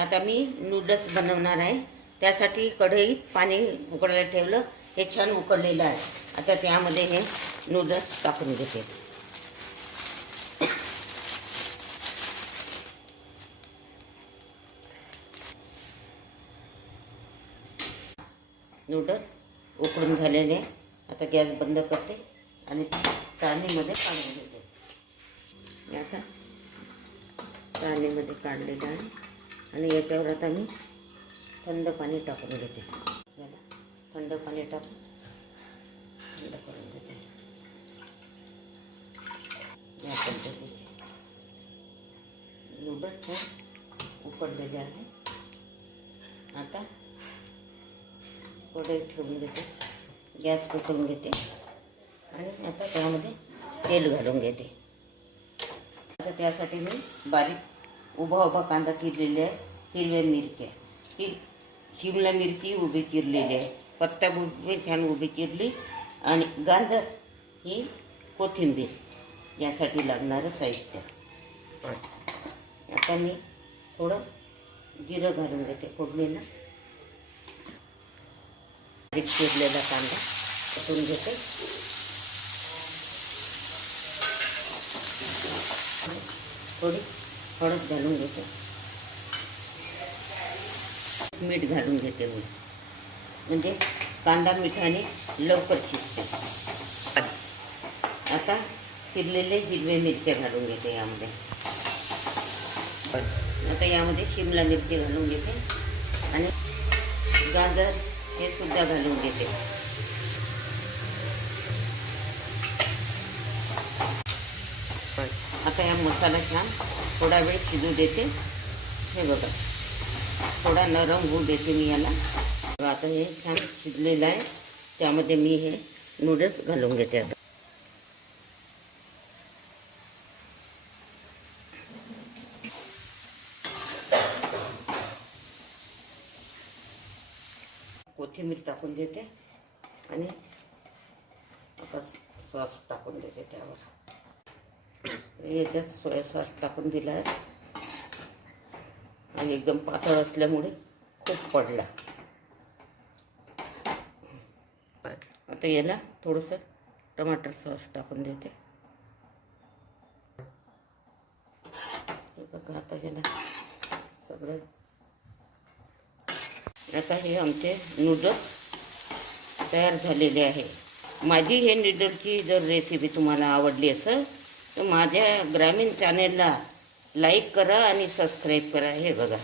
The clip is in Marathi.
आता मी नूडल्स बनवणार आहे. त्यासाठी कढईत पाणी उकळायला ठेवलं. हे छान उकळलेलं आहे. आता त्यामध्ये हे नूडल्स टाकून घेते. नूडल्स उकळून झालेले. आता गॅस बंद करते आणि चाळणीमध्ये काढून घेते. मी आता चाळणीमध्ये काढलेलं आहे आणि याच्यावर आता मी थंड पाणी टाकून घेते. याला थंड पाणी टाकून थंड करून घेते. या पद्धतीचे नूडल्स उकडलेले आहे. आता कढई ठेवून घेते. गॅस पेटवून घेते आणि आता त्यामध्ये तेल घालून घेते. आता त्यासाठी मी बारीक उभा कांदा चिरलेला आहे. हिरव्या मिरच्या, ही शिमला मिरची उभी चिरलेली आहे. पत्तागोबी छान उभी चिरली आणि गाजर ही कोथिंबीर यासाठी लागणारं साहित्य. आता मी थोडं जिरं घालून घेते फोडणीला. बारीक चिरलेला कांदा टाकून घेते. थोडी हळद घालून घेते. मीठ घालून घेते मी, म्हणजे कांदा मिठाने लवकर शिजते. आता चिरलेले हिरवे मिरच्या घालून घेते यामध्ये. आता यामध्ये शिमला मिरची घालून घेते आणि गाजर हे सुद्धा घालून घेते. आता या मसाला छान थोडा वेळ शिजू देते. हे बघा, थोडा नरम होऊ देते मी याला. आता हे छान शिजलेलं आहे. त्यामध्ये मी हे नूडल्स घालून घेते. आता कोथिंबीर टाकून देते आणि आता सॉस टाकून देते त्यावर. याच्यात सोया सॉस टाकून दिला आहे आणि एकदम पातळ असल्यामुळे खूप पडला. आता याला थोडंसं टमाटर सॉस टाकून देते. बघा आता याला सगळं. आता हे आमचे नूडल्स तयार झालेले आहे. माझी हे नूडल्सची जर रेसिपी तुम्हाला आवडली असेल तर माझ्या ग्रामीण चॅनेलला लाईक करा आणि सबस्क्राईब करा. हे बघा.